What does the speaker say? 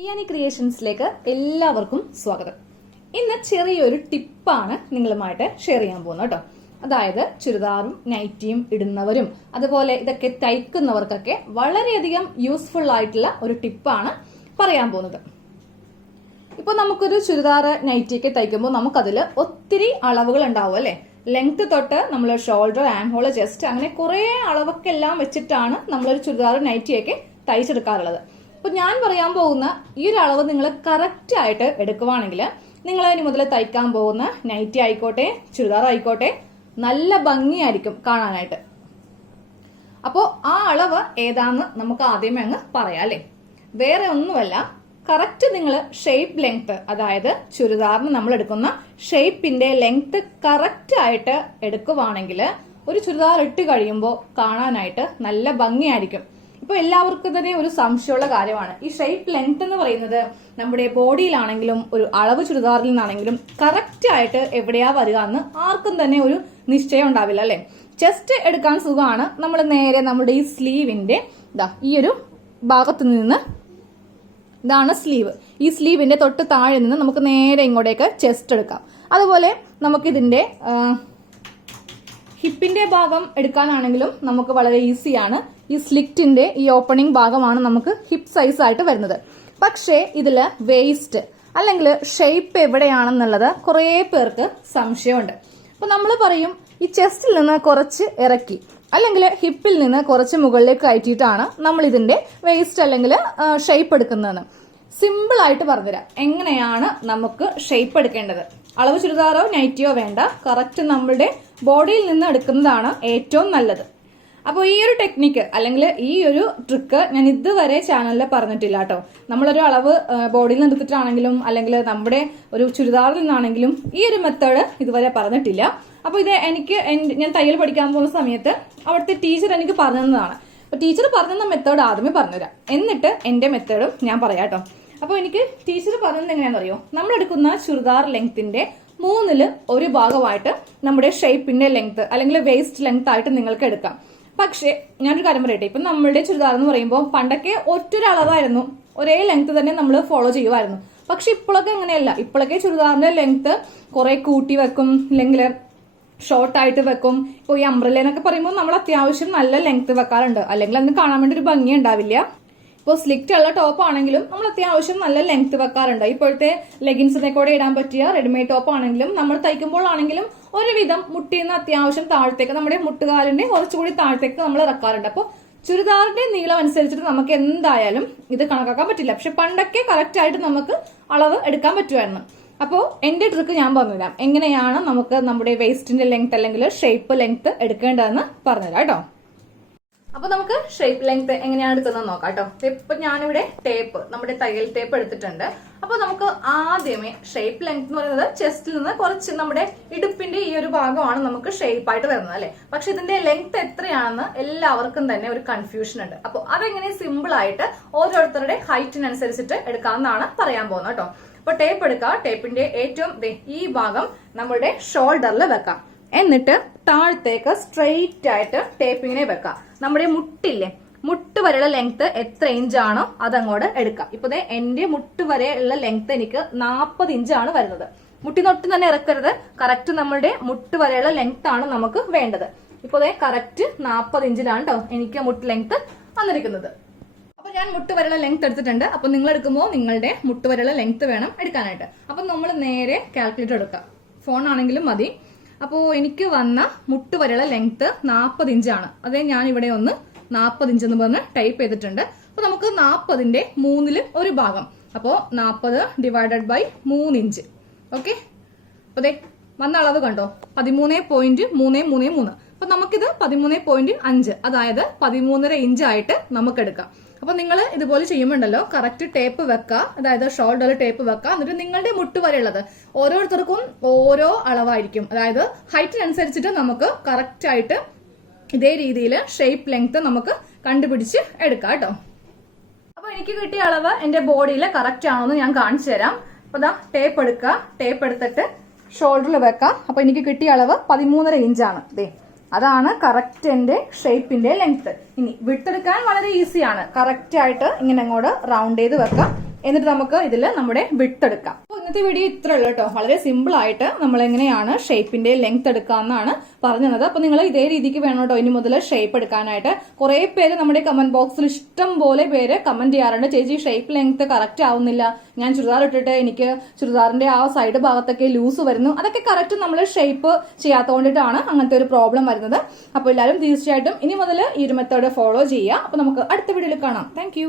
ഇയാനി ക്രിയേഷൻസിലേക്ക് എല്ലാവർക്കും സ്വാഗതം. ഇന്ന് ചെറിയൊരു ടിപ്പാണ് നിങ്ങളുമായിട്ട് ഷെയർ ചെയ്യാൻ പോകുന്നത് കേട്ടോ. അതായത് ചുരിദാറും നൈറ്റിയും ഇടുന്നവരും അതുപോലെ ഇതൊക്കെ തയ്ക്കുന്നവർക്കൊക്കെ വളരെയധികം യൂസ്ഫുൾ ആയിട്ടുള്ള ഒരു ടിപ്പാണ് പറയാൻ പോകുന്നത്. ഇപ്പൊ നമുക്കൊരു ചുരിദാർ നൈറ്റിയൊക്കെ തയ്ക്കുമ്പോൾ നമുക്കതിൽ ഒത്തിരി അളവുകൾ ഉണ്ടാവും അല്ലെ. ലെങ്ത് തൊട്ട് നമ്മൾ ഷോൾഡർ, ആംഹോൾ, ചെസ്റ്റ് അങ്ങനെ കുറെ അളവൊക്കെ എല്ലാം വെച്ചിട്ടാണ് നമ്മളൊരു ചുരിദാർ നൈറ്റിയൊക്കെ തയ്ച്ചെടുക്കാറുള്ളത്. അപ്പൊ ഞാൻ പറയാൻ പോകുന്ന ഈ ഒരു അളവ് നിങ്ങൾ കറക്റ്റ് ആയിട്ട് എടുക്കുവാണെങ്കിൽ നിങ്ങൾ ഇനി മുതൽ തയ്ക്കാൻ പോകുന്ന നൈറ്റി ആയിക്കോട്ടെ ചുരിദാർ ആയിക്കോട്ടെ നല്ല ഭംഗിയായിരിക്കും കാണാനായിട്ട്. അപ്പോൾ ആ അളവ് ഏതാന്ന് നമുക്ക് ആദ്യമേ അങ്ങ് പറയാം അല്ലെ. വേറെ ഒന്നുമല്ല, കറക്റ്റ് നിങ്ങൾ ഷേപ്പ് ലെങ്ത്, അതായത് ചുരിദാറിന് നമ്മൾ എടുക്കുന്ന ഷേപ്പിന്റെ ലെങ്ത് കറക്റ്റ് ആയിട്ട് എടുക്കുവാണെങ്കിൽ ഒരു ചുരിദാർ ഇട്ട് കഴിയുമ്പോൾ കാണാനായിട്ട് നല്ല ഭംഗിയായിരിക്കും. ഇപ്പൊ എല്ലാവർക്കും തന്നെ ഒരു സംശയമുള്ള കാര്യമാണ്, ഈ ഷേപ്പ് ലെങ്ത് എന്ന് പറയുന്നത് നമ്മുടെ ബോഡിയിലാണെങ്കിലും ഒരു അളവ് ചുരിദാറിൽ നിന്നാണെങ്കിലും കറക്റ്റ് ആയിട്ട് എവിടെയാ വരിക എന്ന് ആർക്കും തന്നെ ഒരു നിശ്ചയം ഉണ്ടാവില്ല അല്ലെ. ചെസ്റ്റ് എടുക്കാൻ സുഖമാണ്. നമ്മൾ നേരെ നമ്മുടെ ഈ സ്ലീവിന്റെ ഈ ഒരു ഭാഗത്ത് നിന്ന്, ഇതാണ് സ്ലീവ്, ഈ സ്ലീവിന്റെ തൊട്ട് താഴെ നിന്ന് നമുക്ക് നേരെ ഇങ്ങോട്ടേക്ക് ചെസ്റ്റ് എടുക്കാം. അതുപോലെ നമുക്കിതിന്റെ ഹിപ്പിന്റെ ഭാഗം എടുക്കാനാണെങ്കിലും നമുക്ക് വളരെ ഈസിയാണ്. ഈ സ്ലിറ്റിന്റെ ഈ ഓപ്പണിംഗ് ഭാഗമാണ് നമുക്ക് ഹിപ്പ് സൈസ് ആയിട്ട് വരുന്നത്. പക്ഷേ ഇതില് വേസ്റ്റ് അല്ലെങ്കിൽ ഷേപ്പ് എവിടെയാണെന്നുള്ളത് കുറെ പേർക്ക് സംശയമുണ്ട്. അപ്പൊ നമ്മൾ പറയും ഈ ചെസ്റ്റിൽ നിന്ന് കുറച്ച് ഇറക്കി അല്ലെങ്കിൽ ഹിപ്പിൽ നിന്ന് കുറച്ച് മുകളിലേക്ക് കയറ്റിയിട്ടാണ് നമ്മൾ ഇതിന്റെ വേസ്റ്റ് അല്ലെങ്കിൽ ഷേപ്പ് എടുക്കുന്നതെന്ന്. സിമ്പിൾ ആയിട്ട് പറഞ്ഞുതരാം എങ്ങനെയാണ് നമുക്ക് ഷേപ്പ് എടുക്കേണ്ടത്. അളവ് ചുരിദാറോ നൈറ്റിയോ വേണ്ട, കറക്റ്റ് നമ്മളുടെ ബോഡിയിൽ നിന്ന് എടുക്കുന്നതാണ് ഏറ്റവും നല്ലത്. അപ്പോൾ ഈ ഒരു ടെക്നിക്ക് അല്ലെങ്കിൽ ഈ ഒരു ട്രിക്ക് ഞാൻ ഇതുവരെ ചാനലിൽ പറഞ്ഞിട്ടില്ല കേട്ടോ. നമ്മളൊരു അളവ് ബോഡിയിൽ നിന്ന് എടുത്തിട്ടാണെങ്കിലും അല്ലെങ്കിൽ നമ്മുടെ ഒരു ചുരിദാറിൽ നിന്നാണെങ്കിലും ഈ ഒരു മെത്തേഡ് ഇതുവരെ പറഞ്ഞിട്ടില്ല. അപ്പോൾ ഇത് ഞാൻ തയ്യൽ പഠിക്കാൻ പോകുന്ന സമയത്ത് അവിടുത്തെ ടീച്ചർ എനിക്ക് പറഞ്ഞു തന്നതാണ്. അപ്പോൾ ടീച്ചർ പറഞ്ഞ മെത്തേഡ് ആദ്യമേ പറഞ്ഞുതരാം, എന്നിട്ട് എന്റെ മെത്തേഡും ഞാൻ പറയാം കേട്ടോ. അപ്പോൾ എനിക്ക് ടീച്ചർ പറഞ്ഞത് എങ്ങനെയാണെന്ന് അറിയോ, നമ്മൾ എടുക്കുന്ന ചുരിദാർ ലെങ്ത്തിന്റെ 1/3 ഭാഗമായിട്ട് നമ്മുടെ ഷേപ്പിന്റെ ലെങ്ത് അല്ലെങ്കിൽ വേസ്റ്റ് ലെങ്ത് ആയിട്ട് നിങ്ങൾക്ക് എടുക്കാം. പക്ഷേ ഞാനൊരു കാര്യം പറയട്ടെ, ഇപ്പൊ നമ്മളുടെ ചുരിദാർ എന്ന് പറയുമ്പോൾ പണ്ടൊക്കെ ഒറ്റൊരളവായിരുന്നു, ഒരേ ലെങ്ത് തന്നെ നമ്മൾ ഫോളോ ചെയ്യുമായിരുന്നു. പക്ഷെ ഇപ്പോഴൊക്കെ അങ്ങനെയല്ല. ഇപ്പോഴൊക്കെ ചുരിദാറിന്റെ ലെങ്ത് കുറെ കൂട്ടി വെക്കും, അല്ലെങ്കിൽ ഷോർട്ട് ആയിട്ട് വെക്കും. ഇപ്പോൾ ഈ അംബ്രല്ല എന്നൊക്കെ പറയുമ്പോൾ നമ്മൾ അത്യാവശ്യം നല്ല ലെങ്ത് വെക്കാറുണ്ട്, അല്ലെങ്കിൽ അതിന് കാണാൻ വേണ്ടി ഒരു ഭംഗി ഉണ്ടാവില്ല. ഇപ്പോൾ സ്ലിറ്റ് ഉള്ള ടോപ്പ് ആണെങ്കിലും നമ്മൾ അത്യാവശ്യം നല്ല ലെങ്ത് വെക്കാറുണ്ട്. ഇപ്പോഴത്തെ ലെഗിൻസിനെ കൂടെ ഇടാൻ പറ്റിയ റെഡിമെയ്ഡ് ടോപ്പ് ആണെങ്കിലും നമ്മൾ തയ്ക്കുമ്പോഴാണെങ്കിലും ഒരുവിധം മുട്ടിന്ന് അത്യാവശ്യം താഴത്തേക്ക്, നമ്മുടെ മുട്ടുകാലിന്റെ കുറച്ചുകൂടി താഴത്തേക്ക് നമ്മൾ ഇറക്കാറുണ്ട്. അപ്പോൾ ചുരിദാറിന്റെ നീളം അനുസരിച്ചിട്ട് നമുക്ക് എന്തായാലും ഇത് കണക്കാക്കാൻ പറ്റില്ല. പക്ഷെ പണ്ടൊക്കെ കറക്റ്റ് ആയിട്ട് നമുക്ക് അളവ് എടുക്കാൻ പറ്റുമായിരുന്നു. അപ്പോൾ എന്റെ ട്രിക്ക് ഞാൻ പറഞ്ഞുതരാം, എങ്ങനെയാണ് നമുക്ക് നമ്മുടെ വേസ്റ്റിന്റെ ലെങ്ത് അല്ലെങ്കിൽ ഷേപ്പ് ലെങ്ത് എടുക്കേണ്ടതെന്ന് പറഞ്ഞുതരാം കേട്ടോ. അപ്പൊ നമുക്ക് ഷേപ്പ് ലെങ്ത് എങ്ങനെയാണ് എടുക്കുന്നത് നോക്കാം കേട്ടോ. ഇപ്പൊ ഞാനിവിടെ ടേപ്പ്, നമ്മുടെ തയ്യൽ ടേപ്പ് എടുത്തിട്ടുണ്ട്. അപ്പൊ നമുക്ക് ആദ്യമേ ഷേപ്പ് ലെങ്ത് എന്ന് പറയുന്നത് ചെസ്റ്റിൽ നിന്ന് കുറച്ച് നമ്മുടെ ഇടുപ്പിന്റെ ഈ ഒരു ഭാഗമാണ് നമുക്ക് ഷേപ്പ് ആയിട്ട് വരുന്നത് അല്ലെ. പക്ഷെ ഇതിന്റെ ലെങ്ത് എത്രയാണെന്ന് എല്ലാവർക്കും തന്നെ ഒരു കൺഫ്യൂഷൻ ഉണ്ട്. അപ്പൊ അതെങ്ങനെ സിമ്പിൾ ആയിട്ട് ഓരോരുത്തരുടെ ഹൈറ്റിനനുസരിച്ചിട്ട് എടുക്കാമെന്നാണ് പറയാൻ പോകുന്നത് കേട്ടോ. അപ്പൊ ടേപ്പ് എടുക്കുക. ടേപ്പിന്റെ ഏറ്റവും ഈ ഭാഗം നമ്മുടെ ഷോൾഡറിൽ വെക്കാം. എന്നിട്ട് താഴത്തേക്ക് സ്ട്രെയിറ്റ് ആയിട്ട് ടേപ്പിങ്ങിനെ വെക്കാം. നമ്മുടെ മുട്ടില്ലേ, മുട്ട് വരെയുള്ള ലെങ്ത് എത്ര ഇഞ്ചാണോ അതങ്ങോട്ട് എടുക്കാം. ഇപ്പൊ എന്റെ മുട്ട് വരെയുള്ള ലെങ്ത് എനിക്ക് 40 ഇഞ്ചാണ് വരുന്നത്. മുട്ടിനൊട്ടും തന്നെ ഇറക്കരുത്, കറക്റ്റ് നമ്മളുടെ മുട്ട് വരെയുള്ള ലെങ്ത് ആണ് നമുക്ക് വേണ്ടത്. ഇപ്പൊ കറക്റ്റ് 40 ഇഞ്ചിലാണ് കേട്ടോ എനിക്ക് മുട്ട് ലെങ്ത് വന്നിരിക്കുന്നത്. അപ്പൊ ഞാൻ മുട്ട് വരെയുള്ള ലെങ്ത് എടുത്തിട്ടുണ്ട്. അപ്പൊ നിങ്ങൾ എടുക്കുമ്പോൾ നിങ്ങളുടെ മുട്ട് വരെയുള്ള ലെങ്ത് വേണം എടുക്കാനായിട്ട്. അപ്പൊ നമ്മൾ നേരെ കാൽക്കുലേറ്റർ എടുക്കാം, ഫോൺ ആണെങ്കിലും മതി. അപ്പോൾ എനിക്ക് വന്ന മുട്ട് വരെയുള്ള ലെങ്ത് 40 ഇഞ്ചാണ്. അതേ ഞാൻ ഇവിടെ ഒന്ന് 40 ഇഞ്ച് എന്ന് പറഞ്ഞ് ടൈപ്പ് ചെയ്തിട്ടുണ്ട്. അപ്പൊ നമുക്ക് 40ന്റെ 1/3 ഭാഗം, അപ്പോൾ 40 ഡിവൈഡഡ് ബൈ 3 ഇഞ്ച്. ഓക്കെ, അപ്പൊ വന്ന അളവ് കണ്ടോ, 13.333. അപ്പൊ നമുക്കിത് 13.5, അതായത് 13.5 ഇഞ്ചായിട്ട് നമുക്ക് എടുക്കാം. അപ്പൊ നിങ്ങൾ ഇതുപോലെ ചെയ്യുമ്പോണ്ടല്ലോ കറക്റ്റ് ടേപ്പ് വെക്കുക, അതായത് ഷോൾഡർ ടേപ്പ് വെക്കുക. എന്നിട്ട് നിങ്ങളുടെ മുട്ട് വരെയുള്ളത് ഓരോരുത്തർക്കും ഓരോ അളവായിരിക്കും, അതായത് ഹൈറ്റിനനുസരിച്ചിട്ട് നമുക്ക് കറക്റ്റ് ആയിട്ട് ഇതേ രീതിയിൽ ഷേപ്പ് ലെങ്ത് നമുക്ക് കണ്ടുപിടിച്ച് എടുക്കാം കേട്ടോ. അപ്പൊ എനിക്ക് കിട്ടിയ അളവ് എന്റെ ബോഡിയിൽ കറക്റ്റ് ആണോ എന്ന് ഞാൻ കാണിച്ചു തരാം. അപ്പൊ ടേപ്പ് എടുക്കുക, ടേപ്പ് എടുത്തിട്ട് ഷോൾഡറിൽ വെക്കാം. അപ്പൊ എനിക്ക് കിട്ടിയ അളവ് 13.5 ഇഞ്ചാണ്. അതാണ് കറക്റ്റ് എന്റെ ഷേപ്പിന്റെ ലെങ്ത്. ഇനി വിട്ടെടുക്കാൻ വളരെ ഈസിയാണ്. കറക്റ്റ് ആയിട്ട് ഇങ്ങനെ അങ്ങോട്ട് റൗണ്ട് ചെയ്ത് വെക്കാം. എന്നിട്ട് നമുക്ക് ഇതിൽ നമ്മുടെ വിട്ട് എടുക്കാം. അപ്പോൾ ഇന്നത്തെ വീഡിയോ ഇത്രേ ഉള്ളൂ കേട്ടോ. വളരെ സിമ്പിൾ ആയിട്ട് നമ്മൾ എങ്ങനെയാണ് ഷേപ്പിന്റെ ലെങ്ത് എടുക്കാമെന്നാണ് പറഞ്ഞത്. അപ്പൊ നിങ്ങൾ ഇതേ രീതിക്ക് വേണം കേട്ടോ ഇനി മുതൽ ഷേപ്പ് എടുക്കാനായിട്ട്. കുറെ പേര് നമ്മുടെ കമന്റ് ബോക്സിൽ ഇഷ്ടം പോലെ പേര് കമന്റ് ചെയ്യാറുണ്ട്, ചേച്ചി ഷേപ്പ് ലെങ്ത് കറക്റ്റ് ആവുന്നില്ല, ഞാൻ ചുരിദാർ ഇട്ടിട്ട് എനിക്ക് ചുരിദാറിന്റെ ആ സൈഡ് ഭാഗത്തൊക്കെ ലൂസ് വരുന്നു. അതൊക്കെ കറക്റ്റ് നമ്മൾ ഷേപ്പ് ചെയ്യാത്തതുകൊണ്ടിട്ടാണ് അങ്ങനത്തെ ഒരു പ്രോബ്ലം വരുന്നത്. അപ്പോൾ എല്ലാവരും തീർച്ചയായിട്ടും ഇനി മുതൽ ഈ ഒരു മെത്തേഡ് ഫോളോ ചെയ്യുക. അപ്പൊ നമുക്ക് അടുത്ത വീഡിയോയിൽ കാണാം. താങ്ക്